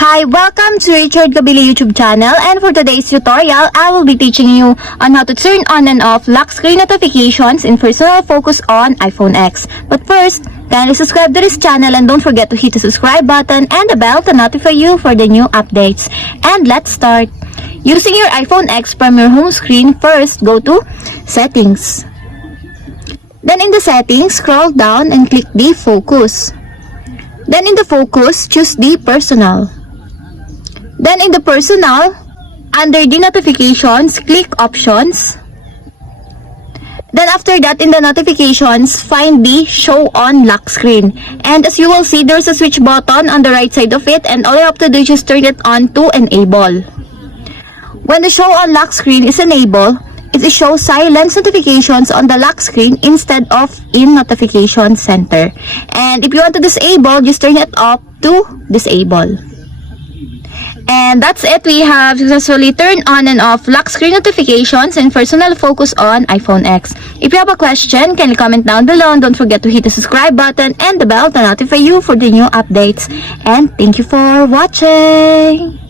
Hi, welcome to Richard Kabili YouTube channel, and for today's tutorial, I will be teaching you on how to turn on and off lock screen notifications in personal focus on iPhone X. But first, kindly subscribe to this channel and don't forget to hit the subscribe button and the bell to notify you for the new updates. And let's start. Using your iPhone X from your home screen, first go to Settings. Then in the Settings, scroll down and click the Focus. Then in the Focus, choose the Personal. Then in the Personal, under the Notifications, click Options. Then after that, in the Notifications, find the Show on Lock Screen. And as you will see, there's a switch button on the right side of it, and all you have to do is just turn it on to enable. When the Show on Lock Screen is enabled, it will show silence notifications on the lock screen instead of in Notification Center. And if you want to disable, just turn it off to disable. And that's it. We have successfully turned on and off lock screen notifications and personal focus on iPhone X. If you have a question, kindly comment down below, and don't forget to hit the subscribe button and the bell to notify you for the new updates. And thank you for watching.